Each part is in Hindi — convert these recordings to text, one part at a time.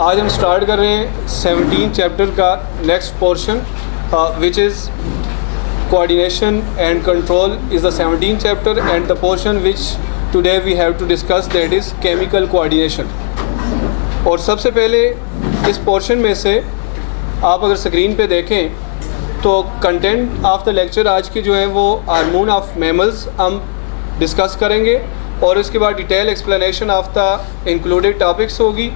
आज हम स्टार्ट कर रहे हैं 17 चैप्टर का next portion which is coordination and control is the 17 chapter and the portion which today we have to discuss that is chemical coordination. और सबसे पहले इस पोर्शन में से आप अगर स्क्रीन पे देखें तो कंटेंट ऑफ द लेक्चर आज के जो है वो हार्मोन ऑफ मैमल्स हम डिस्कस करेंगे और उसके बाद detail explanation of the included topics होगी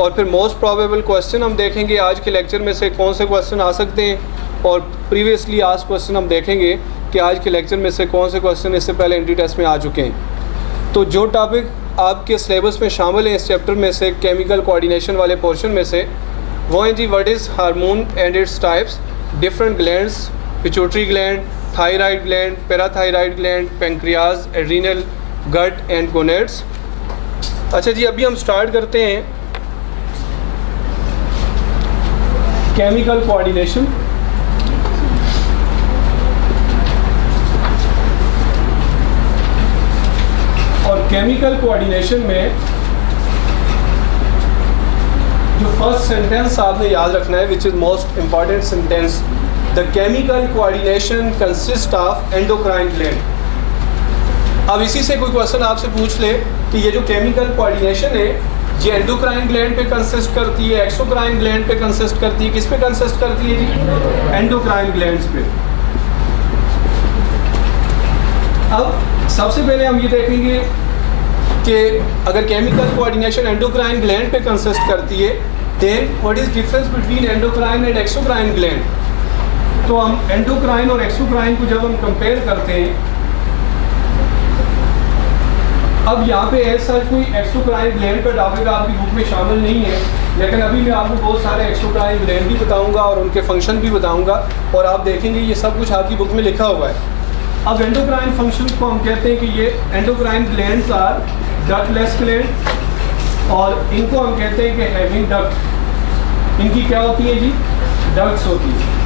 और फिर मोस्ट प्रोबेबल क्वेश्चन हम देखेंगे आज के लेक्चर में से कौन से क्वेश्चन आ सकते हैं और प्रीवियसली आस्क्ड क्वेश्चन हम देखेंगे कि आज के लेक्चर में से कौन से क्वेश्चन इससे पहले एंट्री टेस्ट में आ चुके हैं। तो जो टॉपिक आपके सिलेबस में शामिल हैं इस चैप्टर में से केमिकल कोऑर्डिनेशन वाले पोर्शन में से वो हैं जी what is hormone and its types, different glands, pituitary gland, thyroid gland, parathyroid gland, pancreas, adrenal, gut and gonads. अच्छा जी, अभी हम स्टार्ट करते हैं केमिकल कोऑर्डिनेशन। और केमिकल कोऑर्डिनेशन में जो फर्स्ट सेंटेंस आपने याद रखना है which is most important sentence, the chemical coordination consist of endocrine gland. अब इसी से कोई क्वेश्चन आपसे पूछ ले कि ये जो केमिकल कोऑर्डिनेशन है ये एंडोक्राइन ग्लैंड पे कंसिस्ट करती है, एक्सोक्राइन ग्लैंड पे कंसिस्ट करती है, किस पे कंसिस्ट करती है जी? एंडोक्राइन ग्लैंड्स पे। अब सबसे पहले हम ये देखेंगे कि अगर केमिकल कोऑर्डिनेशन एंडोक्राइन ग्लैंड पे कंसिस्ट करती है then what is difference between endocrine and exocrine gland. तो हम एंडोक्राइन और एक्सोक्राइन को जब हम कंपेयर करते हैं, अब यहाँ पे ऐसा कोई एक्सोक्राइन ग्लैंड का टॉपिक आपकी बुक में शामिल नहीं है, लेकिन अभी मैं आपको बहुत सारे एक्सोक्राइन ग्लैंड भी बताऊंगा और उनके फंक्शन भी बताऊंगा और आप देखेंगे ये सब कुछ आपकी बुक में लिखा हुआ है। अब एंडोक्राइन फंक्शन को हम कहते हैं कि ये endocrine glands are ductless gland और इनको हम कहते हैं कि हैविंग डक्ट। इनकी क्या होती है जी? डक्ट्स होती है।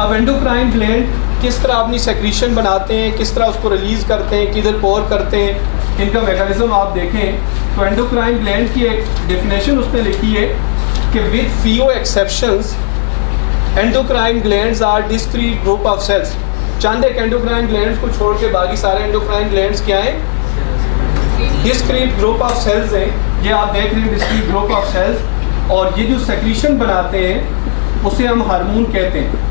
अब एंडोक्राइन ग्लैंड किस तरह अपनी सेक्रीशन बनाते हैं, किस तरह उसको रिलीज़ करते हैं, किधर पोर करते हैं, इनका मैकेनिज्म आप देखें तो एंडोक्राइन ग्लैंड की एक डेफिनेशन उसने लिखी है कि with few exceptions endocrine glands are discrete group of cells. चंद एक एंडोक्राइन ग्लैंड्स को छोड़ के बाकी सारे एंडोक्राइन ग्लैंड्स क्या हैं? डिस्क्रीट ग्रुप ऑफ सेल्स हैं। ये आप देख रहे हैं डिस्क्रीट ग्रुप ऑफ सेल्स। और ये जो सेक्रीशन बनाते हैं उसे हम हार्मोन कहते हैं।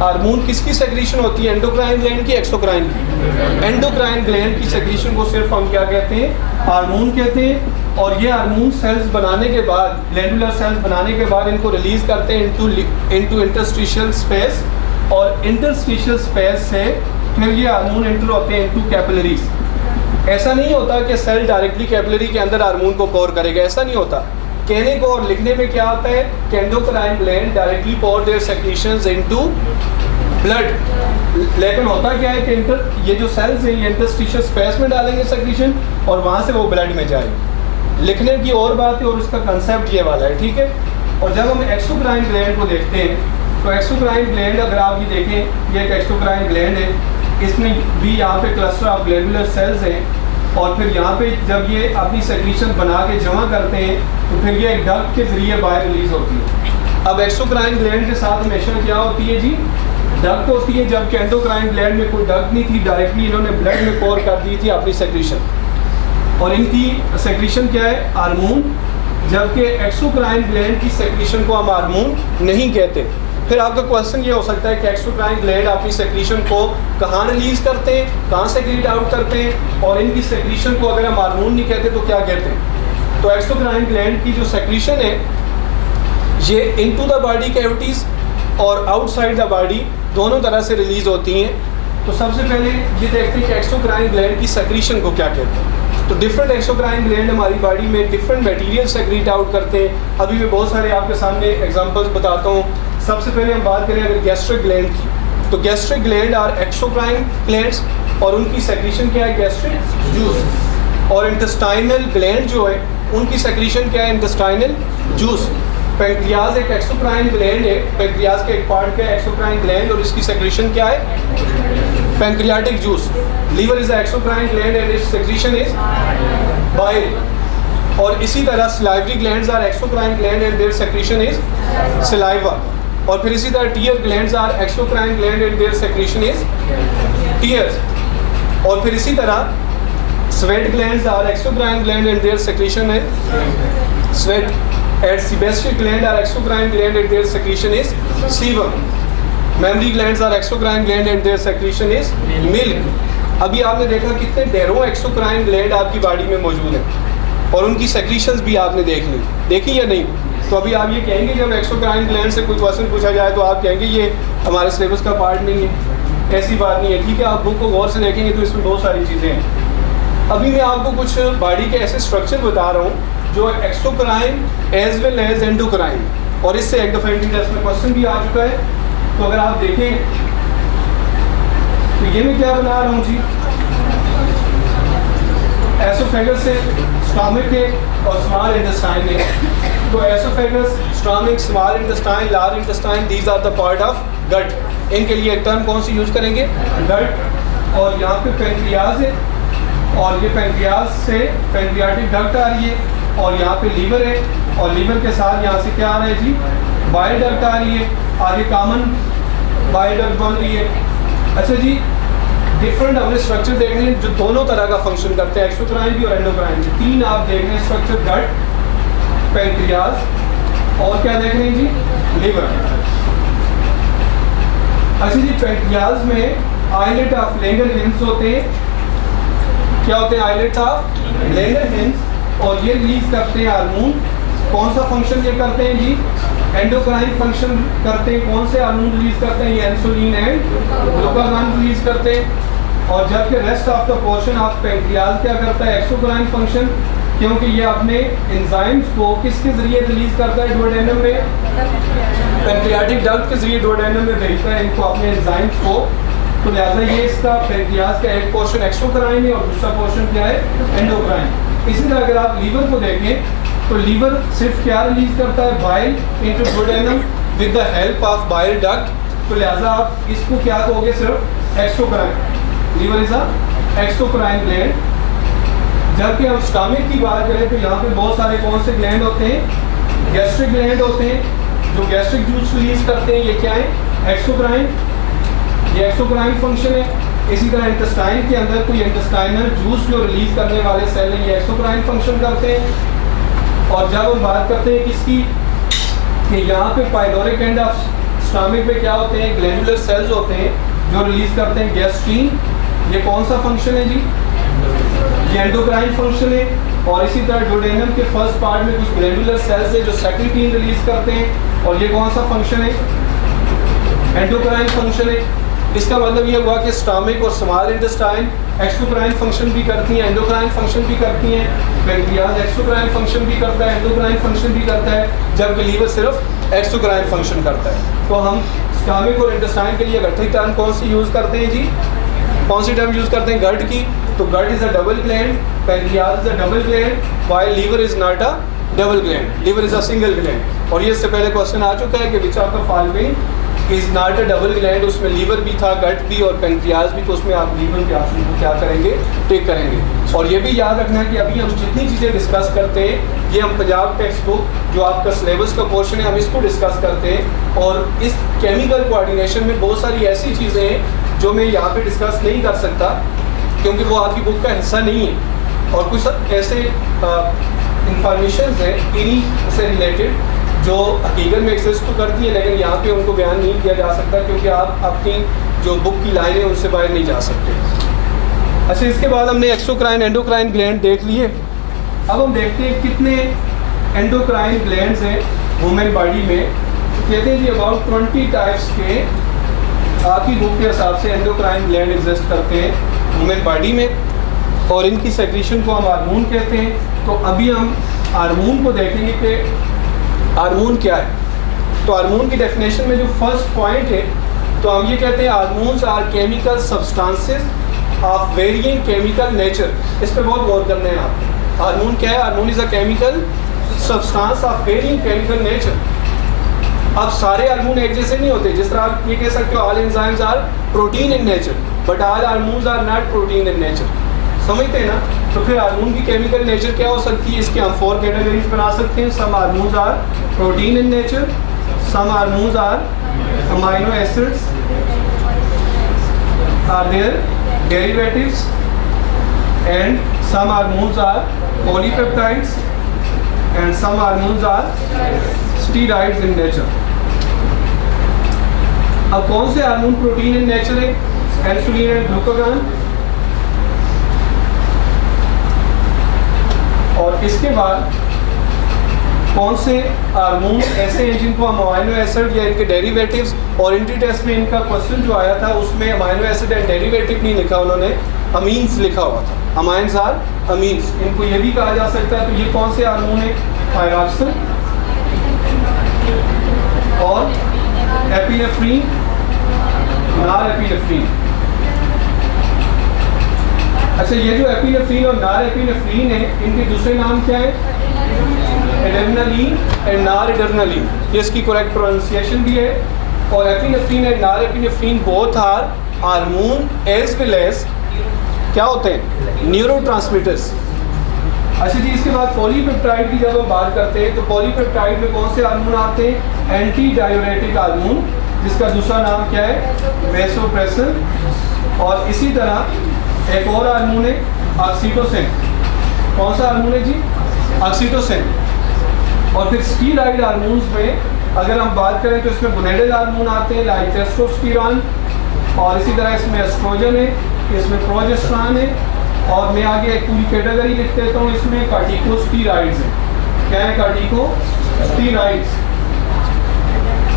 हार्मोन किसकी सेक्रीशन होती है? एंडोक्राइन ग्लैंड की, एक्सोक्राइन की? एंडोक्राइन ग्लैंड की सेक्रीशन को सिर्फ हम क्या कहते हैं? हार्मोन कहते हैं। और ये हार्मोन सेल्स बनाने के बाद, ग्लैंडुलर सेल्स बनाने के बाद इनको रिलीज करते हैं इनटू इंटरस्टिशियल स्पेस और इंटरस्टिशियल स्पेस से फिर ये हार्मोन एंटर होते हैं इनटू कैपिलरीज। ऐसा नहीं होता कि सेल डायरेक्टली कैपिलरी के अंदर हार्मोन को पोर करेगा, ऐसा नहीं होता। कहने को और लिखने में क्या आता है कि endocrine gland directly pour their secretions into blood. लेकिन होता क्या है कि ये जो सेल्स हैं ये इंटरस्टिशियल स्पेस में डालेंगे सेक्रीशन और वहाँ से वो ब्लड में जाएगी। लिखने की और बात है और उसका कंसेप्ट ये वाला है, ठीक है। और जब हम एक्सोक्राइन ग्लैंड को देखते हैं तो एक्सोक्राइन ग्लैंड अगर आप ये देखें, ये एक एक्सोक्राइन ग्लैंड है, इसमें भी यहाँ पे क्लस्टर ऑफ ग्लैंडुलर सेल्स हैं और फिर यहाँ पे जब ये अपनी सेक्रीशन बना के जमा करते हैं तो फिर ये एक डक्ट के जरिए बाहर रिलीज होती है। अब एक्सोक्राइन ग्लैंड के साथ हमेशा क्या होती है जी? डक्ट होती है, जबकि एंडोक्राइन ग्लैंड में कोई डक्ट नहीं थी, डायरेक्टली इन्होंने ब्लड में पोर कर दी थी अपनी सेक्रीशन। और इनकी सेक्रीशन क्या है? हार्मोन। जबकि एक्सोक्राइन ग्लैंड की सेक्रीशन को हम हार्मोन नहीं कहते। फिर आपका क्वेश्चन ये हो सकता है कि एक्सोक्राइन ग्लैंड अपनी सेक्रीशन को कहाँ रिलीज करते हैं, कहाँ सेक्रीट आउट करते हैं, और इनकी सेक्रीशन को अगर हम हार्मोन नहीं कहते तो क्या कहते हैं? तो एक्सोक्राइन ग्लैंड की जो सेक्रीशन है ये इनटू द बॉडी कैविटीज़ और आउटसाइड द बॉडी दोनों तरह से रिलीज होती हैं। तो सबसे पहले ये देखते हैं कि एक्सोक्राइन ग्लैंड की सेक्रीशन को क्या कहते हैं। तो डिफरेंट एक्सोक्राइन ग्लैंड हमारी बॉडी में डिफरेंट मटेरियल सेक्रीट आउट करते हैं। अभी मैं बहुत सारे आपके सामने एग्जांपल्स बताता हूँ। सबसे पहले हम बात करें अगर गैस्ट्रिक ग्लैंड की, तो gastric gland are exocrine glands और उनकी सेक्रीशन क्या है? Gastric juice. और इंटेस्टाइनल ग्लैंड जो है उनकी सेक्रीशन क्या है? Intestinal juice. पैंक्रियाज एक एक्सोक्राइन ग्लैंड है, पैंक्रियाज के एक पार्ट का एक्सोक्राइन ग्लैंड और इसकी सेक्रीशन क्या है? Pancreatic juice. Liver is the exocrine gland and its secretion is bile. और इसी तरह salivary glands are exocrine gland and their secretion is saliva. और फिर इसी तरह tear glands are exocrine gland and their secretion is tears. और फिर इसी तरह sweat glands are exocrine gland and their secretion is sweat and sebaceous gland are exocrine gland and their secretion is sebum. Mammary glands are exocrine gland and their secretion is milk. अभी आपने देखा कितने ढेरों एक्सोक्राइन ग्लैंड आपकी बॉडी में मौजूद हैं और उनकी सेक्रीशंस भी आपने देखी या नहीं। तो अभी आप ये कहेंगे जब एक्सोक्राइन ग्लैंड से कोई क्वेश्चन पूछा जाए तो आप कहेंगे ये हमारे सिलेबस का पार्ट नहीं है, ऐसी बात नहीं है। ठीक है, आप बुक को गौर से देखेंगे तो इसमें बहुत सारी चीज़ें हैं। अभी मैं आपको कुछ बॉडी के ऐसे स्ट्रक्चर बता रहा हूँ जो exocrine as well as endocrine, और इससे एक दफ़ा एंट्री टेस्ट में क्वेश्चन भी आ चुका है। तो अगर आप देखें तो ये मैं क्या बना रहा हूँ जी, एसोफेगस से स्टमक है और स्मॉल इंटेस्टाइन है। तो oesophagus, stomach, small intestine, large intestine, these are the part of gut. इनके लिए एक टर्म कौन सी यूज़ करेंगे, गट। और यहाँ पे पेंक्रियाज है और ये पेंक्रियाज से पेंक्रियाटिक डक्ट आ रही है, और यहाँ पे लीवर है और लीवर के साथ यहाँ से क्या आ रहा है जी, बाइल डक्ट आ रही है, आगे कॉमन बाइल डक्ट बन रही है। अच्छा जी, डिफरेंट हमने स्ट्रक्चर देख रहे हैं जो दोनों तरह का फंक्शन करते हैं, एक्सोक्राइन भी और एंडोक्राइन भी। तीन आप देख रहे हैं स्ट्रक्चर, गट, पेंक्रियाज और क्या देख रहे हैं जी, लिवर। अच्छा जी, पेंक्रियाज में आइलेट ऑफ लैंगरहैंस होते हैं। क्या होते हैं, आइलेट ऑफ लैंगरहैंस, और ये रिलीज करते हैं हार्मोन। कौन सा फंक्शन ये करते हैं जी, एंडोक्राइन फंक्शन करते हैं। कौन से हार्मोन रिलीज करते हैं, ये इंसुलिन एंड ग्लूकागॉन रिलीज करते हैं। और जबकि rest of the portion of pancreas क्या करता है, एक्सोक्राइन फंक्शन, क्योंकि ये अपने एंजाइम्स को किसके जरिए रिलीज करता है, डुओडेनम में, पेंक्रियाटिक डक्ट के जरिए डुओडेनम में भेजता है इनको अपने एंजाइम्स को। तो लिहाजा ये इसका पेंक्रियाज का एक पोर्शन एक्सोक्राइन है और दूसरा पोर्शन क्या है, एंडोक्राइन। इसी तरह अगर आप लीवर को देखें तो लीवर सिर्फ क्या रिलीज करता है, bile into duodenum with the help of bile duct. तो लिहाजा आप इसको क्या कहोगे, सिर्फ exocrine. Liver is a exocrine gland. जबकि हम स्टमक की बात करें तो यहाँ पे बहुत सारे कौन से ग्लैंड होते हैं, गैस्ट्रिक ग्लैंड होते हैं जो गैस्ट्रिक जूस रिलीज करते हैं। ये क्या है, एक्सोक्राइन, ये एक्सोक्राइन फंक्शन है। इसी तरह इंटेस्टाइन के अंदर कोई इंटेस्टाइनल जूस जो रिलीज करने वाले सेल हैं, ये एक्सोक्राइन फंक्शन करते हैं। और जब हम बात करते हैं किसकी, कि यहाँ पे पाइलोरिक एंड ऑफ स्टमक पे क्या होते हैं, ग्लैंडुलर सेल्स होते हैं जो रिलीज करते हैं गैस्ट्रीन। ये कौन सा फंक्शन है जी, ये एंडोक्राइन फंक्शन है। और इसी तरह डुओडेनम के फर्स्ट पार्ट में कुछ ग्लैंडुलर सेल्स है जो सेक्रेटिन रिलीज करते हैं, और ये कौन सा फंक्शन है, एंडोक्राइन फंक्शन है। इसका मतलब ये हुआ कि स्टमक और स्मॉल इंटेस्टाइन एक्सोक्राइन फंक्शन भी करती हैं, एंडोक्राइन फंक्शन भी करती हैं। पेंक्रियाज एक्सोक्राइन फंक्शन भी करता है, एंडोक्राइन फंक्शन भी करता है, जबकि लीवर सिर्फ एक्सोक्राइन फंक्शन करता है। तो हम स्टमक और इंटेस्टाइन के लिए इकट्ठी टर्म कौन सी यूज़ करते हैं जी, कौन सी टर्म यूज़ करते हैं, गट की। तो gut is a double gland, pancreas is a double gland, while liver is not a double gland, liver is a single gland. और ये इससे पहले क्वेश्चन आ चुका है कि which of the following is not a double gland. उसमें लीवर भी था, गट भी और पेंक्रियाज भी। तो उसमें आप लीवर के ऑप्शन को क्या करेंगे, टिक करेंगे। और ये भी याद रखना कि अभी हम जितनी चीज़ें डिस्कस करते हैं ये हम पंजाब टेक्स्ट बुक जो आपका सिलेबस का पोर्शन है हम इसको डिस्कस करते हैं। और इस केमिकल कोऑर्डिनेशन में बहुत सारी ऐसी चीज़ें हैं जो मैं यहाँ पे डिस्कस नहीं कर सकता क्योंकि वो आपकी बुक का हिस्सा नहीं है। और कुछ ऐसे इंफॉर्मेशन हैं इन्हीं से रिलेटेड जो हकीकत में एग्जिस्ट तो करती है लेकिन यहाँ पे उनको बयान नहीं किया जा सकता क्योंकि आप अपनी जो बुक की लाइन है उनसे बाहर नहीं जा सकते। अच्छा, इसके बाद हमने एक्सोक्राइन एंडोक्राइन ग्लैंड देख लिए। अब हम देखते हैं कितने एंडोक्राइन ग्लैंड्स हैं वुमेन बॉडी में। कहते हैं जी अबाउट 20 टाइप्स के आपकी बुक के हिसाब से एंडोक्राइन ग्लैंड एग्जिस्ट करते हैं वुमेन बॉडी में, और इनकी सेक्रेशन को हम हार्मोन कहते हैं। तो अभी हम हार्मोन को देखेंगे कि हार्मोन क्या है। तो हार्मोन की डेफिनेशन में जो फर्स्ट पॉइंट है तो हम ये कहते हैं hormones are chemical substances of variant chemical nature. इस पर बहुत गौर करना है आप। हार्मोन क्या है, hormone is a chemical substance of variant chemical nature. अब सारे हार्मोन एक जैसे नहीं होते। जिस तरह आप ये कह सकते हो all enzymes are protein in nature but all hormones are not protein in nature. समझते हैं ना? तो फिर हार्मोन की केमिकल नेचर क्या हो सकती है? इसके हम 4 कैटेगरीज बना सकते हैं. Some hormones are protein in nature, some hormones are amino acids or their derivatives, and some hormones are polypeptides, and some hormones are steroids in nature. अब कौन से हार्मोन प्रोटीन इन नेचर है? Insulin and glucagon. और इसके बाद कौन से हार्मोन ऐसे हैं जिनको हम अमाइनो एसिड या इनके डेरिवेटिव्स, और एंट्री टेस्ट में इनका क्वेश्चन जो आया था उसमें अमाइनो एसिड एंड डेरिवेटिव नहीं लिखा, उन्होंने अमीन्स लिखा हुआ था. अमाइंस आर अमीन्स, इनको ये भी कहा जा सकता है. तो ये कौन से हार्मोन है? थायरॉक्सिन और एपिनेफ्रीन, नॉरएपिनेफ्रीन. अच्छा, ये जो एपिनेफ्रीन और नॉरएपिनेफ्रीन है, इनके दूसरे नाम क्या है? Adrenaline and noradrenaline. ये इसकी करेक्ट प्रोनाउंसिएशन भी है. और epinephrine and norepinephrine both are hormone as well as क्या होते हैं? न्यूरोट्रांसमीटर्स. अच्छा जी, इसके बाद पॉलीपेप्टाइड की जब हम बात करते हैं तो पॉलीपेप्टाइड में कौन से हार्मोन आते हैं? एंटी डायूरेटिक हार्मोन, जिसका दूसरा नाम क्या है? वेसोप्रेसिन. और इसी तरह एक और हार्मोन है ऑक्सीटोसिन. कौन सा हार्मोन है जी? ऑक्सीटोसिन. और फिर स्टीरॉइड हार्मोन्स में अगर हम बात करें तो इसमें गोनेडल हार्मोन आते हैं लाइक टेस्टोस्टेरोन, और इसी तरह इसमें एस्ट्रोजन है, इसमें प्रोजेस्टेरॉन है, और मैं आगे एक पूरी कैटेगरी लिख देता हूँ. इसमें कार्टिकोस्टेरॉइड्स है. क्या है? कार्टिकोस्टेरॉइड्स.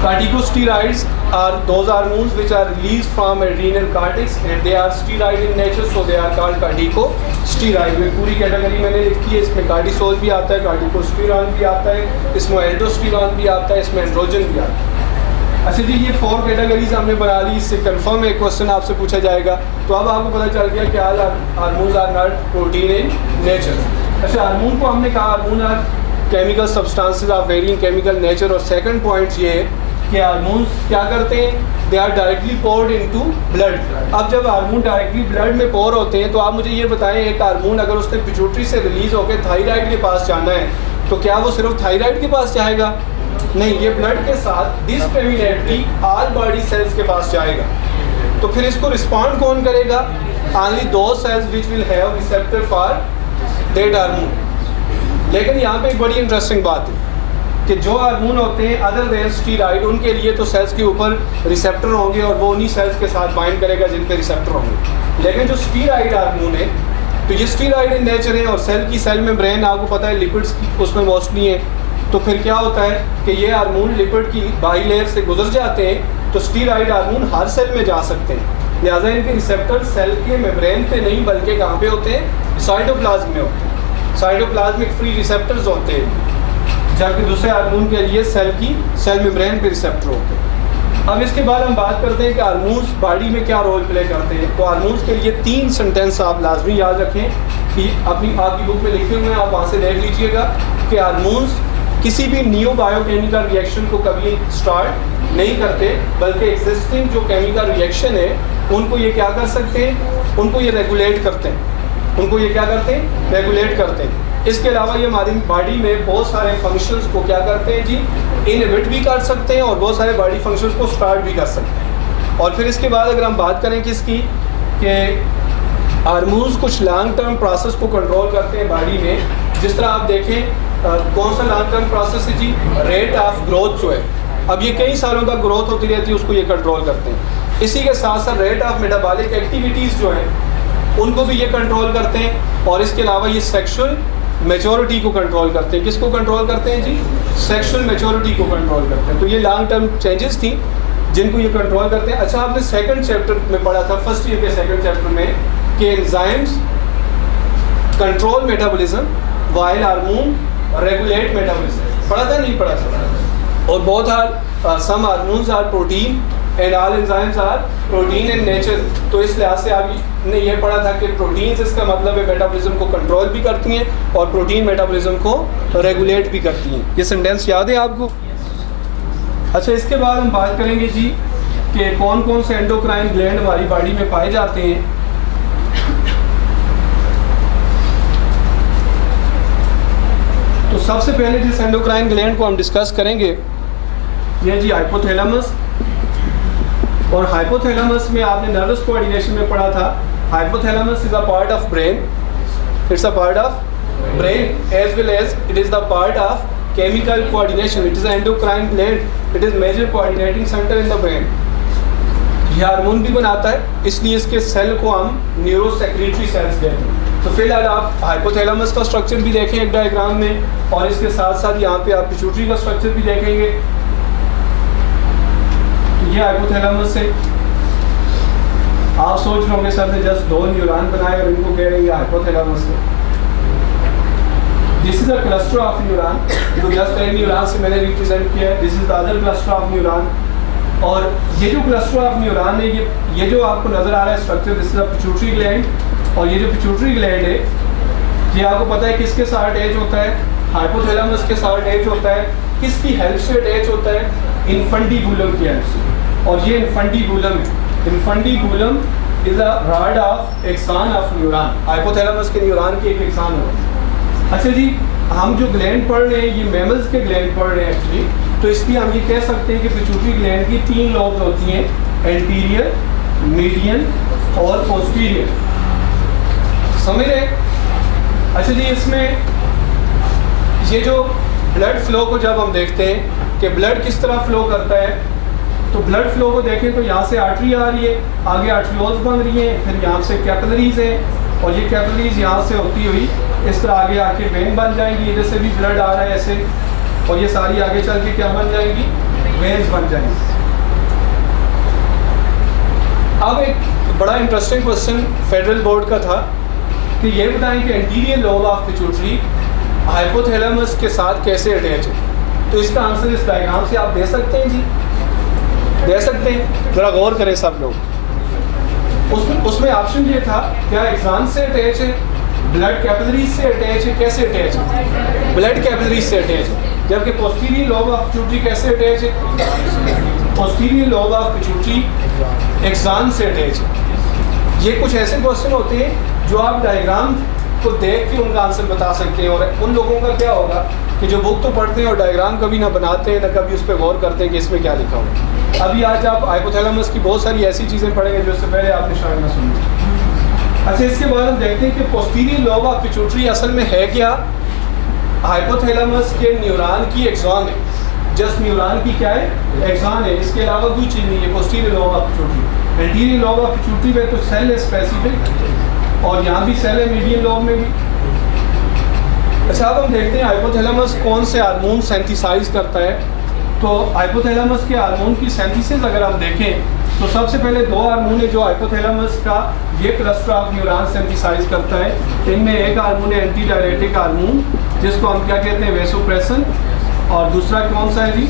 Corticosteroids are those hormones which are released from adrenal cortex and they are steroid in nature, so they are called corticosteroid. में पूरी कैटेगरी मैंने लिखी है. इसमें कार्टिसोल भी आता है, कार्टिकोस्टेरॉन भी आता है, इसमें एल्डोस्टेरॉन भी आता है, इसमें एंड्रोजन भी आता है. अच्छा जी, ये 4 कैटेगरीज हमने बना ली. इससे कंफर्म एक क्वेश्चन आपसे पूछा जाएगा. तो अब आपको पता चल गया कि hormones are not protein in nature. अच्छा, हार्मोन को हमने कहा hormone are chemical substances of varying chemical nature. और सेकंड पॉइंट ये है कि हार्मोन्स क्या करते हैं? They are directly poured into blood. अब जब हार्मोन डायरेक्टली ब्लड में पोर होते हैं तो आप मुझे ये बताएं, एक हार्मोन अगर उसने पिट्यूटरी से रिलीज होकर थायराइड के पास जाना है तो क्या वो सिर्फ थायराइड के पास जाएगा? नहीं, ये ब्लड के साथ डिस्क्रिमिनेटली ऑल बॉडी सेल्स के पास जाएगा. तो फिर इसको रिस्पॉन्ड कौन करेगा? Only those cells which will have receptor for that hormone. लेकिन यहाँ पे एक बड़ी इंटरेस्टिंग बात है कि जो हार्मोन होते हैं अदर देन स्टीरॉइड, उनके लिए तो सेल्स के ऊपर रिसेप्टर होंगे और वो उन्हीं सेल्स के साथ बाइंड करेगा जिन पे रिसेप्टर होंगे. लेकिन जो स्टीरॉइड हार्मोन है तो ये स्टीरॉइड इन नेचर है, और सेल में ब्रेन आपको पता है लिपिड्स की उसमें मोस्टली है. तो फिर क्या होता है कि ये हार्मोन लिपिड की बाई लेयर से गुजर जाते हैं, तो स्टीरॉइड हार्मोन हर सेल में जा सकते हैं. लिहाजा इनके रिसेप्टर सेल के मेम्ब्रेन पे नहीं बल्कि कहाँ पे होते हैं? साइटोप्लाज्म में होते हैं. साइटोप्लाज्मिक फ्री रिसेप्टर्स होते हैं, जबकि दूसरे हार्मोन के लिए सेल मेम्ब्रेन पे रिसेप्टर होते हैं. अब इसके बाद हम बात करते हैं कि हार्मोन्स बॉडी में क्या रोल प्ले करते हैं. तो हार्मोन्स के लिए 3 सेंटेंस आप लाजमी याद रखें कि अपनी आपकी बुक में लिखे हुए हैं, आप वहाँ से देख लीजिएगा कि हार्मोन्स किसी भी न्यू बायोकेमिकल रिएक्शन को कभी स्टार्ट नहीं करते, बल्कि एग्जिस्टिंग जो केमिकल रिएक्शन है उनको ये क्या कर सकते हैं? उनको ये रेगुलेट करते हैं. उनको ये क्या करते हैं? रेगुलेट करते हैं. इसके अलावा ये हमारी बॉडी में बहुत सारे फंक्शंस को क्या करते हैं जी? इनहिबिट भी कर सकते हैं, और बहुत सारे बॉडी फंक्शंस को स्टार्ट भी कर सकते हैं. और फिर इसके बाद अगर हम बात करें किसकी, कि हार्मोन्स कुछ लॉन्ग टर्म प्रोसेस को कंट्रोल करते हैं बॉडी में. जिस तरह आप देखें कौन सा लॉन्ग टर्म प्रोसेस है जी? रेट ऑफ ग्रोथ जो है, अब ये कई सालों तक ग्रोथ होती रहती है, उसको ये कंट्रोल करते हैं. इसी के साथ साथ रेट ऑफ मेटाबॉलिक एक्टिविटीज़ जो हैं उनको भी ये कंट्रोल करते हैं. और इसके अलावा ये सेक्शुअल मेचोरिटी को कंट्रोल करते हैं. किसको कंट्रोल करते हैं जी? सेक्शुअल मेचोरिटी को कंट्रोल करते हैं. तो ये लॉन्ग टर्म चेंजेस थी जिनको ये कंट्रोल करते हैं. अच्छा, आपने सेकंड चैप्टर में पढ़ा था, फर्स्ट ईयर के सेकंड चैप्टर में, कि enzymes control metabolism while hormone regulate metabolism. पढ़ा था? नहीं पढ़ा था? और बहुत some hormones are protein and all enzymes are protein in nature. तो इस लिहाज से आपने ये पढ़ा था कि प्रोटीन्स, इसका मतलब है मेटाबॉलिज्म को कंट्रोल भी करती हैं और प्रोटीन मेटाबॉलिज्म को रेगुलेट भी करती हैं. ये सेंटेंस याद है आपको? अच्छा, इसके बाद हम बात करेंगे जी कि कौन कौन से एंडोक्राइन ग्लैंड हमारी बॉडी में पाए जाते हैं. सबसे पहले जिस एंडोक्राइन ग्लैंड को हम डिस्कस करेंगे ये जी हाइपोथैलेमस। और हाइपोथैलेमस में आपने नर्वस कोऑर्डिनेशन में पढ़ा था, hypothalamus is a part of brain, it's a part of brain as well as it is the part of chemical coordination, it is endocrine gland, it is major coordinating centre in the brain. ये हार्मोन भी बनाता है, इसलिए इसके सेल को हम न्यूरोसेक्रेटरी सेल्स कहते हैं। तो फिलहाल आप हाइपोथैलेमस का स्ट्रक्चर भी देखें एक डायग्राम में, और इसके साथ साथ यहाँ पे आप पिट्यूटरी का स्ट्रक्चर भी देखेंगे। तो ये हाइपोथैलेमस से आप सोच रहे होंगे सर ने जस्ट 2 न्यूरॉन बनाए और इनको कह रहे हैं हाइपोथैलेमस से। This is a cluster of neuron, जो जस्ट एक न्यूरॉन से मैंने रिप्रेजेंट किया है। This is the other cluster of neuron. और ये जो क्लस्टर ऑफ न्यूरॉन है, ये जो आपको नजर आ रहा है structure, this is a pituitary gland. और ये जो पिट्यूटरी ग्लैंड है ये आपको पता है किसके साथ अटैच होता है, हाइपोथैलेमस के साथ अटैच होता है। किसकी हेल्प से अटैच होता है, इन्फंडिबुलम की हेल्प से। और ये इन्फंडिबुलम है, infundibulum is a rod of axon of neuron, hypothalamus के न्यूरॉन की एक एक्सान है। अच्छा जी, हम जो ग्लैंड पढ़ रहे हैं ये मैमल्स के ग्लैंड पढ़ रहे हैं एक्चुअली, तो इसलिए हम ये कह सकते हैं कि पिट्यूटरी ग्लैंड की 3 लॉब्स होती हैं, एंटीरियर, मीडियन और पोस्टीरियर। समझ रहे? अच्छा जी, इसमें ये जो ब्लड फ्लो को जब हम देखते हैं कि ब्लड किस तरह फ्लो करता है, तो ब्लड फ्लो को देखें तो यहाँ से आर्टरी आ रही है, आगे आर्टरियोल्स बन रही हैं, फिर यहाँ से कैपिलरीज हैं, और ये कैपिलरीज यहाँ से होती हुई इस तरह आगे आके वेन बन जाएंगी, इधर से भी ब्लड आ रहा है ऐसे, और ये सारी आगे चल के क्या बन जाएंगी, वेन्स बन जाएंगी। अब एक बड़ा इंटरेस्टिंग क्वेश्चन फेडरल बोर्ड का था कि ये बताएं कि anterior lobe of pituitary hypothalamus के साथ कैसे अटैच है। तो इसका आंसर इस डायग्राम से आप दे सकते हैं जी, दे सकते हैं, जरा गौर करें सब लोग। उसमें ऑप्शन ये था, क्या एक्सान से अटैच है, ब्लड कैपिलरीज से अटैच है, कैसे अटैच है, ब्लड कैपिलरीज से अटैच है। जबकि पोस्टीरियर लोब ऑफ पिट्यूटरी कैसे अटैच है, पोस्टीरियर लोब ऑफ पिट्यूटरी एक्सान से अटैच है। ये कुछ ऐसे क्वेश्चन होते हैं जो आप डायग्राम को देख के उनका आंसर बता सकते हैं। और उन लोगों का क्या होगा कि जो बुक तो पढ़ते हैं और डायग्राम कभी ना बनाते हैं ना कभी उस पर गौर करते हैं कि इसमें क्या लिखा हुआ। अभी आज आप हाइपोथैलेमस की बहुत सारी ऐसी चीज़ें पढ़ेंगे जो इससे पहले आपने शायद ना सुनी। अच्छा, इसके बाद हम देखते हैं कि पोस्टीरियर लोब ऑफ पिट्यूटरी असल में है क्या। हाइपोथैलेमस के न्यूरॉन की एक्सॉन है, जस्ट न्यूरॉन की क्या है, एक्सॉन है, इसके अलावा कोई चीज़ नहीं है posterior lobe of pituitary. Anterior lobe of pituitary में तो सेल है स्पेसिफिक, और यहाँ भी सेल है मीडियन लोब में भी। अच्छा, अब हम देखते हैं हाइपोथैलेमस कौन से हार्मोन सेंथिसाइज करता है। तो हाइपोथैलेमस के हार्मोन की सेंथिसिस अगर हम देखें तो सबसे पहले 2 हार्मोन है जो हाइपोथैलेमस का ये क्लस्टर ऑफ न्यूरॉन सेंथिसाइज करता है। इनमें एक हार्मोन है एंटी डायरेटिक हार्मोन, जिसको हम क्या कहते हैं, वेसोप्रेसन। और दूसरा कौन सा है जी,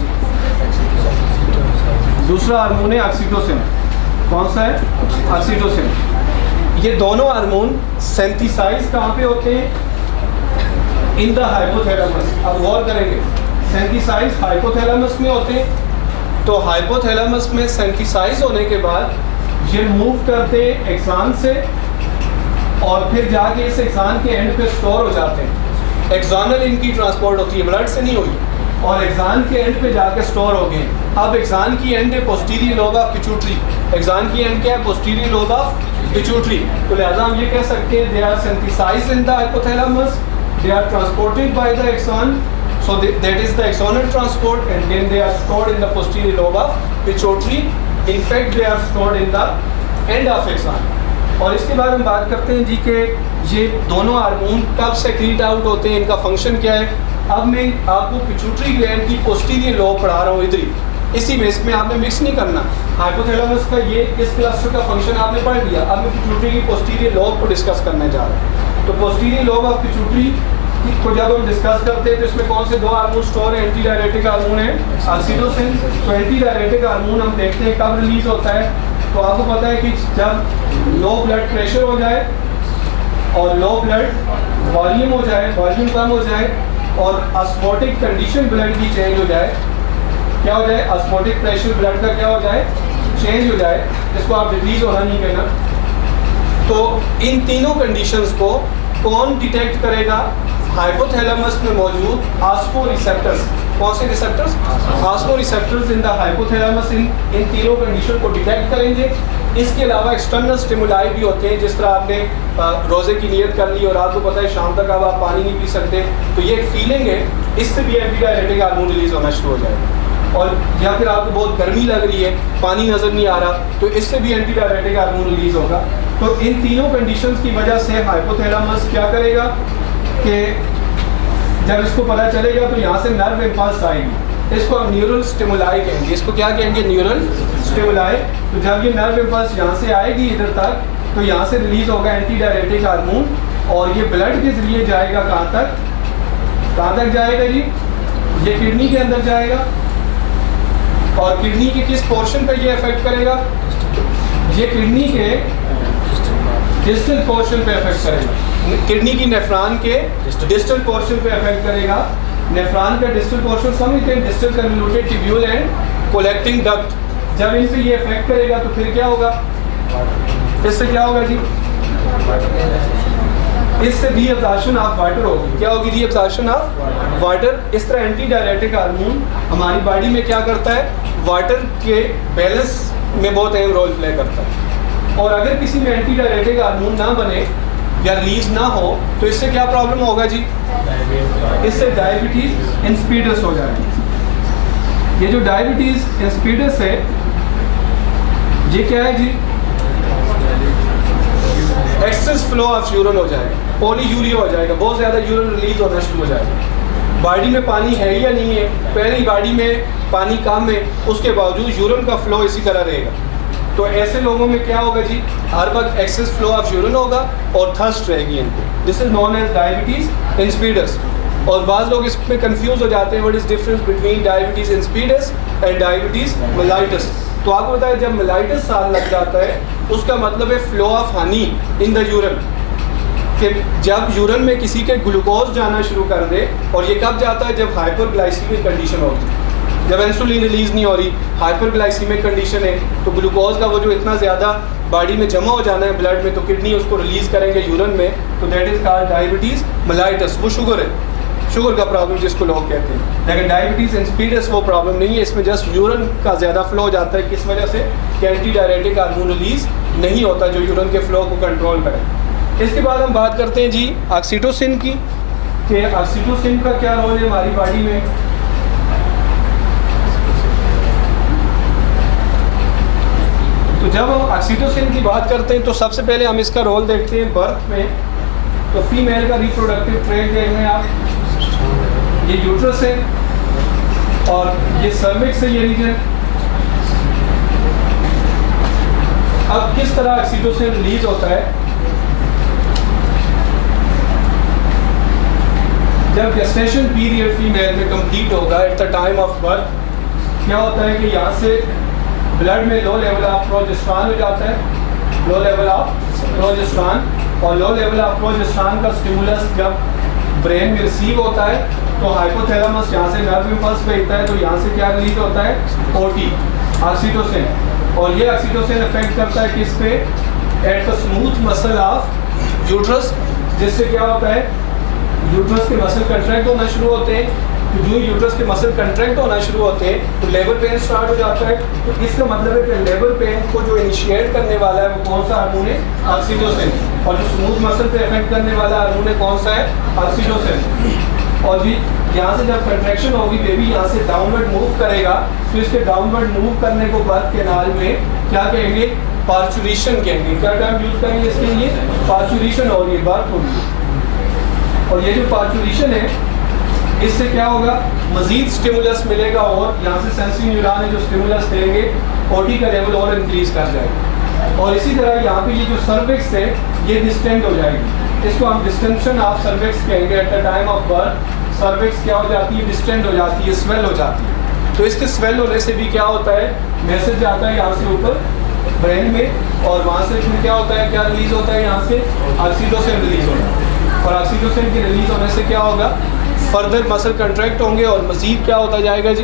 दूसरा हार्मोन है ऑक्सीटोसिन। कौन सा है, ऑक्सीटोसिन। ये दोनों हार्मोन सेंथिसाइज कहाँ पे होते हैं, इन द हाइपोथैलेमस। अब गौर करेंगे, सेंथिसाइज हाइपोथैलेमस में होते हैं। तो हाइपोथैलेमस में सेंथिसाइज होने के बाद ये मूव करते हैं एक्सान से, और फिर जाके इस एक्सान के एंड पे स्टोर हो जाते हैं। एक्सानल इनकी ट्रांसपोर्ट होती है, ब्लड से नहीं हुई, और एक्सान के एंड पे जाके स्टोर हो गए। अब एक्सान की एंड है पोस्टीरियर लोब ऑफ पिट्यूटरी, एक्सान की एंड क्या है, पोस्टीरियर लोब ऑफ पिट्यूटरी। तो लिहाजा हम ये कह सकते हैं they are synthesized in the hypothalamus, they are transported by the axon, so that is the axonal transport, and then they are stored in the posterior lobe of pituitary. In fact they are stored in the end of axon. और इसके बाद हम बात करते हैं जी कि ये दोनों हार्मोन कब सेक्रीट आउट होते हैं, इनका फंक्शन क्या है। अब मैं आपको पिट्यूटरी ग्लैंड की पोस्टीरियर लोब पढ़ा रहा हूँ इधर ही, इसी बेस में आपने मिक्स नहीं करना। हाइपोथैलेमस का ये इस क्लस्टर का फंक्शन आपने पढ़ लिया, अब मैं पिट्यूटरी की पोस्टीरियर लोब को डिस्कस करने जा रहा हूँ। तो पोस्टीरियर लोब ऑफ पिट्यूटरी को जब हम डिस्कस करते हैं तो इसमें कौन से 2 हार्मोन स्टोर है, एंटी डायरेटिक हार्मोन है ऑक्सीटोसिन। तो एंटी डायरेटिक हार्मोन हम देखते हैं कब रिलीज होता है। तो आपको पता है कि जब लो ब्लड प्रेशर हो जाए और लो ब्लड वॉल्यूम हो जाए, वॉल्यूम कम हो जाए, और ऑस्मोटिक कंडीशन ब्लड की चेंज हो जाए। क्या हो जाए, ऑस्मोटिक प्रेशर ब्लड का क्या हो जाए, चेंज हो जाए, जिसको आप डिक्रीज होना नहीं कहना। तो इन तीनों कंडीशंस को कौन डिटेक्ट करेगा, हाइपोथैलेमस में मौजूद ऑस्मो रिसेप्टर्स, कौन से receptors? Osmo receptors in the hypothalamus इन तीनों कंडीशन को डिटेक्ट करेंगे। इसके अलावा एक्सटर्नल स्टिमुलाई भी होते हैं, जिस तरह आपने रोज़े की नियत कर ली और आपको पता है शाम तक अब आप पानी नहीं पी सकते, तो ये एक फीलिंग है, इससे भी एंटी डायरेटिक हार्मोन रिलीज होना शुरू हो जाएगा। और या फिर आपको बहुत गर्मी लग रही है, पानी नज़र नहीं आ रहा, तो इससे भी एंटी डायरेटिक हार्मोन रिलीज होगा। तो इन तीनों कंडीशंस की वजह से हाइपोथैलेमस क्या करेगा कि जब इसको पता चलेगा तो यहाँ से नर्व इम्पल्स आएगी, इसको हम न्यूरल स्टिमुलाई कहेंगे। इसको क्या कहेंगे? Neural stimuli. तो जब ये नर्व इम्पल्स यहाँ से आएगी इधर तक, तो यहाँ से रिलीज होगा एंटी डायरेटिक हार्मोन और ये ब्लड के जरिए जाएगा कहाँ तक? कहाँ तक जाएगा जी? ये किडनी के अंदर जाएगा। और किडनी के किस पोर्शन पर ये इफेक्ट करेगा? ये किडनी के डिस्टल पोर्शन पे इफेक्ट करेगा। किडनी की नेफ्रॉन के डिस्टल पोर्शन पे इफेक्ट करेगा। नेफ्रॉन का डिस्टल पोर्शन समझते हैं, distal convoluted tubule and collecting duct. जब इन पे ये इफेक्ट करेगा तो फिर क्या होगा? इससे क्या होगा जी? इससे रीअब्जॉर्प्शन ऑफ वाटर होगी। क्या होगी? Reabsorption of water. इस तरह एंटी डायरेटिक हार्मोन हमारी बॉडी में क्या करता है? वाटर के बैलेंस में बहुत अहम रोल प्ले करता है। और अगर किसी में एंटी डायरेटिक हार्मोन ना बने या रिलीज ना हो तो इससे क्या प्रॉब्लम होगा जी? इससे डायबिटीज इंसिपिडस हो जाएगी। ये जो डायबिटीज इंसिपिडस है ये क्या है जी? एक्सेस फ्लो ऑफ यूरिन हो जाएगा, पॉलीयूरिया हो जाएगा, बहुत ज़्यादा यूरिन रिलीज होना शुरू हो जाएगा। बॉडी में पानी है या नहीं है? पहले ही बॉडी में पानी कम है, उसके बावजूद यूरिन का फ्लो इसी तरह रहेगा। तो ऐसे लोगों में क्या होगा जी? हर वक्त एक्सेस फ्लो ऑफ यूरिन होगा और थर्स्ट रहेगी इनको। This is known as diabetes insipidus. और बाज़ लोग इसमें कंफ्यूज हो जाते हैं, what is difference between diabetes insipidus and diabetes mellitus. तो आपको पता है जब मेलाइटस साल लग जाता है उसका मतलब है flow of honey in the urine, कि जब यूरिन में किसी के ग्लूकोज जाना शुरू कर दे। और ये कब जाता है? जब हाइपरग्लाइसीमिक कंडीशन होती है, जब इंसुलिन रिलीज नहीं हो रही, हाइपरग्लाइसीमिक कंडीशन है, तो ग्लूकोज का वो जो इतना ज़्यादा बॉडी में जमा हो जाना है ब्लड में, तो किडनी उसको रिलीज़ करेंगे यूरिन में, तो that is called diabetes mellitus. वो शुगर है, शुगर का प्रॉब्लम जिसको लोग कहते हैं। लेकिन डायबिटीज़ इंसिपिडस वो प्रॉब्लम नहीं है, इसमें जस्ट यूरिन का ज़्यादा फ्लो हो जाता है। किस वजह से? कि एंटी डायरेटिक हार्मोन रिलीज़ नहीं होता जो यूरिन के फ्लो को कंट्रोल करे। इसके बाद हम बात करते हैं जी ऑक्सीटोसिन की, कि ऑक्सीटोसिन का क्या रोल है हमारी बॉडी में। तो जब हम ऑक्सीटोसिन की बात करते हैं तो सबसे पहले हम इसका रोल देखते हैं बर्थ में। तो फीमेल का रिप्रोडक्टिव ट्रैक्ट देख रहे हैं आप, ये यूट्रस है और ये सर्विक्स है, ये रीजन। अब किस तरह ऑक्सीटोसिन रिलीज होता है? जब गेस्टेशन पीरियड फीमेल में कंप्लीट होगा at the time of birth, क्या होता है कि यहाँ से ब्लड में लो लेवल ऑफ प्रोजेस्टेरॉन हो जाता है, लो लेवल ऑफ प्रोजेस्टेरॉन। और लो लेवल ऑफ प्रोजेस्टेरॉन का स्टिमुलस जब ब्रेन में रिसीव होता है तो हाइपोथैलेमस यहाँ से नर्व इम्पल्स भेजता है, तो यहाँ से क्या रिलीज होता है? OT, oxytocin. और ये ऑक्सीटोसिन इफेक्ट करता है किस पे? At the smooth muscle of uterus, जिससे क्या होता है? यूट्रस के मसल कंट्रैक्ट होना शुरू होते हैं। तो जो यूट्रस के मसल कंट्रैक्ट होना शुरू होते हैं तो लेबर पेन स्टार्ट हो जाता है। तो इसका मतलब है कि लेबर पेन को जो इनिशिएट करने वाला है वो कौन सा हार्मोन है? ऑक्सीटोसिन। और जो स्मूथ मसल पे इफेक्ट करने वाला हार्मोन है कौन सा है? ऑक्सीटोसिन। और जी यहाँ से जब कंट्रैक्शन होगी, बेबी यहाँ से डाउनवर्ड मूव करेगा, तो इसके डाउनवर्ड मूव करने को बर्थ कैनाल में क्या कहेंगे? पार्चुरेशन कहेंगे। क्या टर्म यूज करेंगे इसके लिए? पार्चुरेशन हो रही है, बर्थ हो रही है। और ये जो पार्चुरेशन है इससे क्या होगा? मजीद स्टिमुलस मिलेगा और यहाँ से सेंसरी न्यूरॉन है जो स्टिमुलस देंगे, ओटी का लेवल और इंक्रीज कर जाएगा। और इसी तरह यहाँ पे ये जो सर्विक्स है ये डिस्टेंट हो जाएगी, इसको हम डिस्टेंशन ऑफ सर्विक्स कहेंगे। At the time of birth cervix क्या हो जाती है? डिस्टेंट हो जाती है, स्वेल हो जाती है। तो इसके स्वेल होने से भी क्या होता है? मैसेज जाता है यहाँ से ऊपर ब्रेन में, और वहाँ से फिर क्या होता है? क्या रिलीज होता है? यहाँ से ऑक्सीटोसिन रिलीज होता है। और ऑक्सीटोसिन के रिलीज होने से क्या होगा? फर्दर मसल कंट्रैक्ट होंगे और मजीद क्या होता जाएगा जी?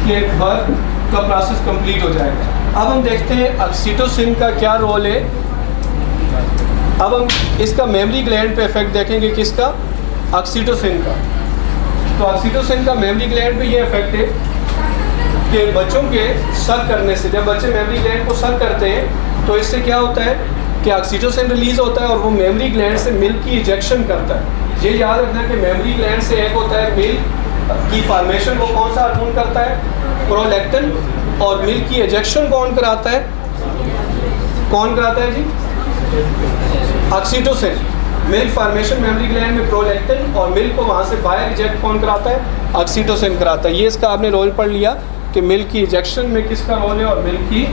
कि बर्थ का प्रोसेस कंप्लीट हो जाएगा। अब हम देखते हैं ऑक्सीटोसिन का क्या रोल है अब हम इसका मेमोरी ग्लैंड पे इफेक्ट देखेंगे, किसका? ऑक्सीटोसिन का। तो ऑक्सीटोसिन का मेमोरी ग्लैंड पे ये इफेक्ट है कि बच्चों के सक करने से, जब बच्चे मेमोरी ग्लैंड को सक करते हैं तो इससे क्या होता है कि ऑक्सीटोसिन रिलीज होता है और वो मेमोरी ग्लैंड से मिल्क की इजेक्शन करता है। ये याद रखना कि मेमोरी ग्लैंड से एक होता है मिल्क की फॉर्मेशन, वो कौन सा हार्मोन करता है? प्रोलैक्टिन। और मिल्क की इजेक्शन कौन कराता है? कौन कराता है जी? Oxytocin. Milk formation mammary gland में प्रोलैक्टिन, और मिल्क को वहाँ से बाहर इजेक्ट कौन कराता है? ऑक्सीटोसिन कराता है। ये इसका आपने रोल पढ़ लिया कि मिल्क की इजेक्शन में किसका रोल है और मिल्क की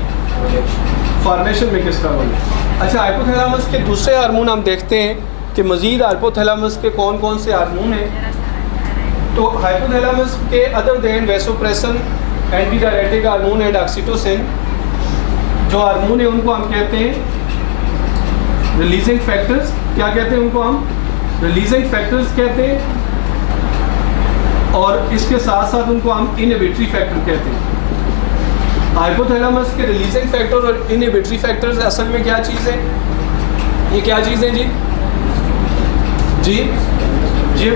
फॉर्मेशन में किसका रोल है। अच्छा, हाइपोथैलेमस के दूसरे हार्मोन हम देखते हैं कि मज़ीद हाइपोथैलेमस के कौन कौन से हार्मोन हैं। तो हाइपोथैलेमस के other than vasopressin, anti diuretic hormone and oxytocin जो हार्मोन है उनको हम कहते हैं रिलीजिंग फैक्टर्स। क्या कहते हैं उनको? हम रिलीजिंग फैक्टर्स कहते हैं, और इसके साथ साथ उनको हम इनहिबिटरी फैक्टर कहते हैं। हाइपोथैलेमस के रिलीजिंग फैक्टर और इनहिबिटरी फैक्टर्स असल में क्या चीज़ है? ये क्या चीज़ है जी? जी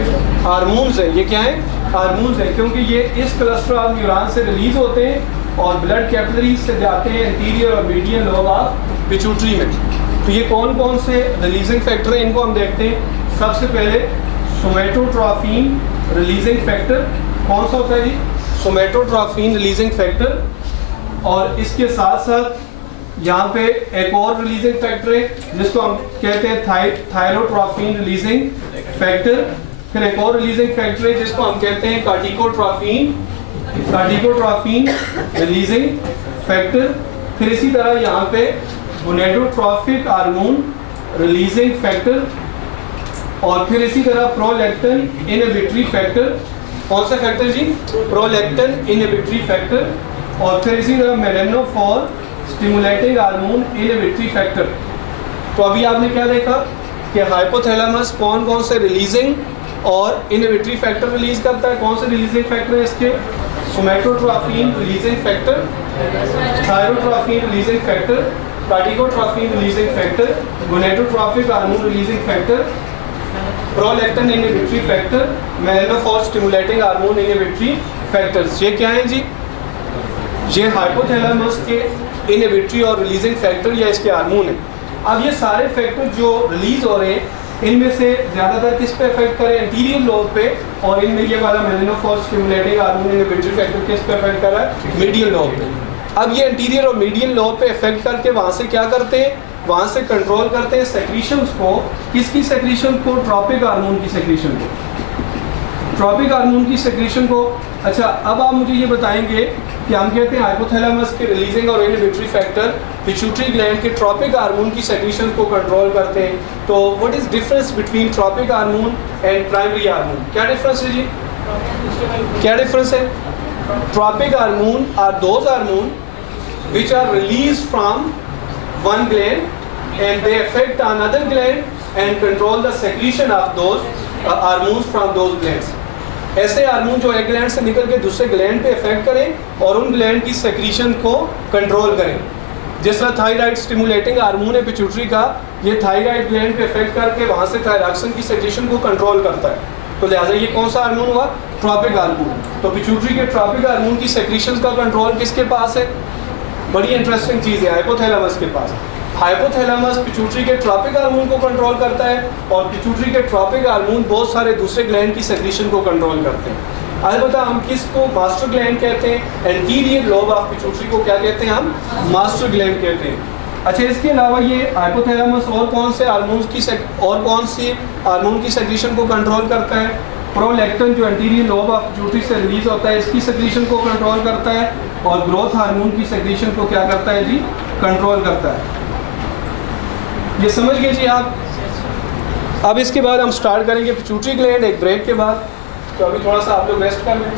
हार्मोन्स है। ये क्या है? हार्मोन्स है, क्योंकि ये इस क्लस्टर ऑफ न्यूरॉन से रिलीज होते हैं और ब्लड कैपिलरीज से जाते हैं इंटीरियर और मीडियल लोब ऑफ पिट्यूटरी में। तो ये कौन कौन से रिलीजिंग फैक्टर हैं, इनको हम देखते हैं। सबसे पहले सोमेटोट्रोफिन रिलीजिंग फैक्टर। कौन सा होता है जी? Somatotrophin releasing factor. और इसके साथ साथ यहाँ पे एक और रिलीजिंग फैक्टर है जिसको हम कहते हैं थायरोट्रोफिन रिलीजिंग फैक्टर। फिर एक और रिलीजिंग फैक्टर है जिसको हम कहते हैं कार्टिकोट्रोफिन रिलीजिंग फैक्टर। फिर इसी तरह यहाँ पे गोनेडोट्रोफिक हार्मोन रिलीजिंग फैक्टर, और फिर इसी तरह प्रोलैक्टिन इनहिबिटरी फैक्टर। कौन सा फैक्टर जी? Prolactin inhibitory factor. और फिर इसी तरह melanophore stimulating hormone inhibitory factor. तो अभी आपने क्या देखा कि हाइपोथैलेमस कौन कौन से रिलीजिंग और इनहिबिटरी फैक्टर रिलीज करता है। कौन से रिलीजिंग फैक्टर है इसके? Somatotrophin releasing factor, thyrotrophin releasing factor, corticotrophin releasing factor, gonadotrophic hormone releasing factor, prolactin inhibitory factor, melanophore stimulating hormone inhibitory factors. ये क्या है जी? ये हाइपोथैलेमस के इनहिबिटरी और रिलीजिंग फैक्टर या इसके हार्मोन है। अब ये सारे फैक्टर जो रिलीज हो रहे हैं इनमें से ज़्यादातर किस पे इफेक्ट करें? एंटीरियर लोब पे। और इनमें ये वाला मेलानोफोर स्टिमुलेटिंग हार्मोन इनहिबिटरी फैक्टर किस पे इफेक्ट कर रहा है? मीडियल लोब पे। अब ये एंटीरियर और मीडियल लोब पे इफेक्ट करके वहाँ से क्या करते हैं? वहाँ से कंट्रोल करते हैं सेक्रीशंस को। किसकी सेक्रीशन को? ट्रॉपिक हार्मोन की सेक्रीशन को। ट्रॉपिक हार्मोन की सेक्रीशन को। अच्छा, अब आप मुझे ये बताएंगे कि हम कहते हैं हाइपोथैलेमस के रिलीजिंग और इनहिबिटरी फैक्टर पिट्यूटरी ग्लैंड के ट्रॉपिक हार्मोन की सेक्रीशन को कंट्रोल करते हैं। तो what is difference between tropic hormone and primary hormone? क्या डिफरेंस है जी? क्या डिफरेंस है? Tropic hormone are those hormone which are released from one gland and they affect another gland and control the secretion of those hormones from those glands. ऐसे हार्मोन जो एक ग्लैंड से निकल के दूसरे ग्लैंड पे इफेक्ट करें और उन ग्लैंड की सेक्रीशन को कंट्रोल करें। जिस तरह थायराइड स्टिमुलेटिंग हार्मोन है पिट्यूटरी का, ये थायराइड ग्लैंड पे इफेक्ट करके वहाँ से थायरॉक्सिन की सेक्रीशन को कंट्रोल करता है। तो लिहाजा ये कौन सा हार्मोन हुआ? Tropic hormone. तो पिट्यूटरी के ट्रॉपिक हार्मोन की सेक्रीशन का कंट्रोल किसके पास है? बड़ी इंटरेस्टिंग चीज़ है, हाइपोथैलेमस के पास। हाइपोथैलेमस पिट्यूटरी के ट्रॉपिक हार्मोन को कंट्रोल करता है और पिट्यूटरी के ट्रॉपिक हार्मोन बहुत सारे दूसरे ग्लैंड की सेक्रीशन को कंट्रोल करते हैं। अलबत्ता हम किसको मास्टर ग्लैंड कहते हैं? एंटीरियर लोब ऑफ पिट्यूटरी को क्या कहते हैं? हम मास्टर ग्लैंड कहते हैं। अच्छा, इसके अलावा ये हाइपोथैलेमस और कौन से हार्मोन की सेक्रीशन को कंट्रोल करता है? प्रोलैक्टिन जो एंटीरियर लोब ऑफ पिट्यूटरी से रिलीज होता है, इसकी सेक्रीशन को कंट्रोल करता है। और ग्रोथ हार्मोन की सेक्रीशन को क्या करता है जी? कंट्रोल करता है। ये समझ गए जी आप? अब इसके बाद हम स्टार्ट करेंगे पिट्यूटरी ग्लैंड एक ब्रेक के बाद। तो अभी थोड़ा सा आप लोग रेस्ट कर लें।